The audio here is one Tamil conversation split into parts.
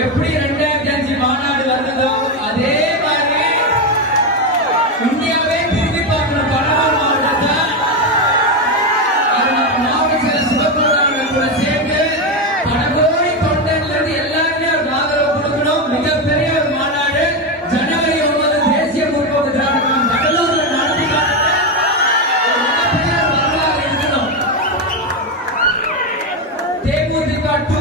எப்படி ரெண்டாயிரத்தி அஞ்சு மாநாடு வந்ததோ அதே மாதிரி இந்தியாவே திரும்பி பார்க்கிற கடலூர் மாவட்டத்தை அது நம்ம மாவட்ட கூட சேர்ந்து பல கோடி தொண்டன்ல இருந்து எல்லாருமே ஒரு ஆதரவு கொடுக்கணும். மிகப்பெரிய ஒரு மாநாடு. ஜனவரி ஒன்பது தேசிய முற்போக்கு திராவிட கடலூர்ல நடத்தி வரலாறு இருக்கணும். தேமுதிக டூ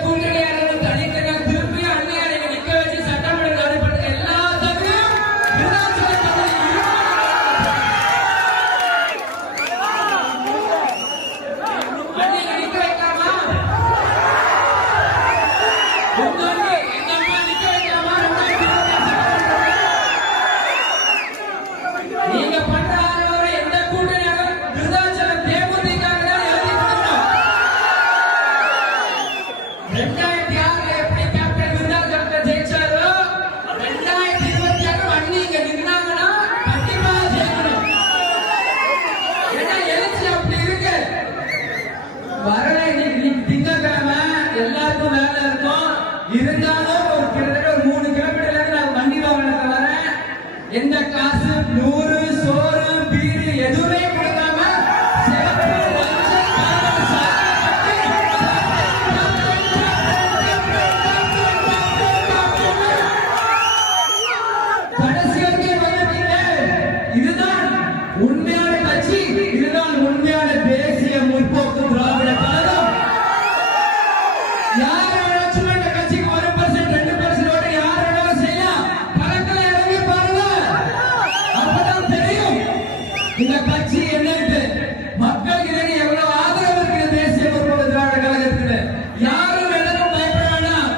எந்த இருந்தாலும் ஒரு கிட்டத்தட்ட ஒரு மூணு கிலோமீட்டர்ல இருந்து நான் வண்டி வாகனத்துல வரேன் எந்த காசு நூறு சோறு பீரு எதுவுமே கொடுக்காம சிறப்பு லஞ்சம், கடைசி வரைக்கும் இதுதான் உண்மையான கட்சி இதுதான் உண்மையான தேசிய முற்போக்கு திராவிட கழகம். யார் இந்த கட்சி என்னன்னு மக்களுக்கு எவ்வளவு ஆதரவு இருக்கிற தேசிய முற்போக்கு திராவிட கழகத்துக்கு? யாரும் எதற்கும் பயப்பட வேண்டாம்.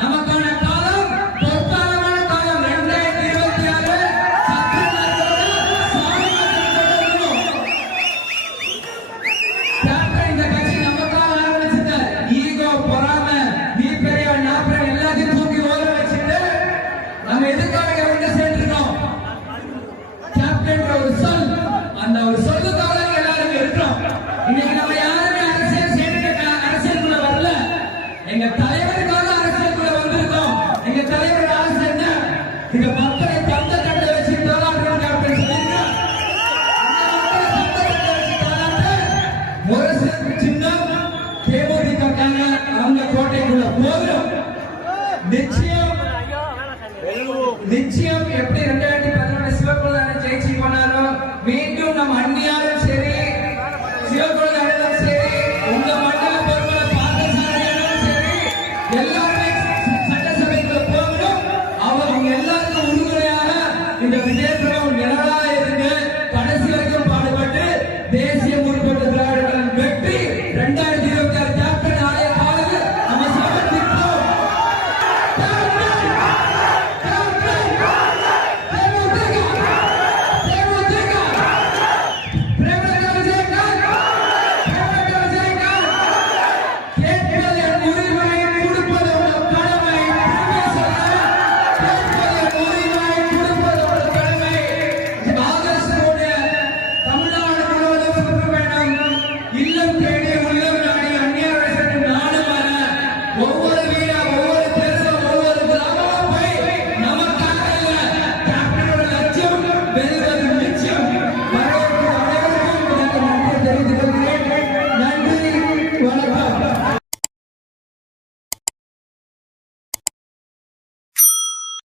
நமக்கான காலம் பொற்காலமான காலம். ரெண்டாயிரத்தி இருபத்தி ஆறு இந்த கட்சி நமக்காக ஆரம்பிச்சது ஈகோ நீ பெரியவன் நான் எல்லாத்தையும் தூக்கி ஓர வச்சுட்டு நம்ம எதுக்காக வந்து சேர்ந்துருக்கோம்? கேப்டன் ஒரு அந்த ஒரு சொல்லுக்காக தான் எல்லாரும் இருக்கிறோம். இன்னைக்கு நம்ம யாருமே அரசியல் சேர்ந்து அரசியலுக்குள்ள வரல. எங்க தலைவருக்காக அரசியலுக்குள்ள வந்திருக்கோம். எங்க தலைவர் ஆசை என்ன? இந்த மக்களை தந்த கட்டை வச்சு போராடுறோம் கேப்டன் சொல்லியிருக்கார் முரசு சின்னம் தேமுதிகக்காரங்க அவங்க கோட்டைக்குள்ள போகிறோம் நிச்சயம்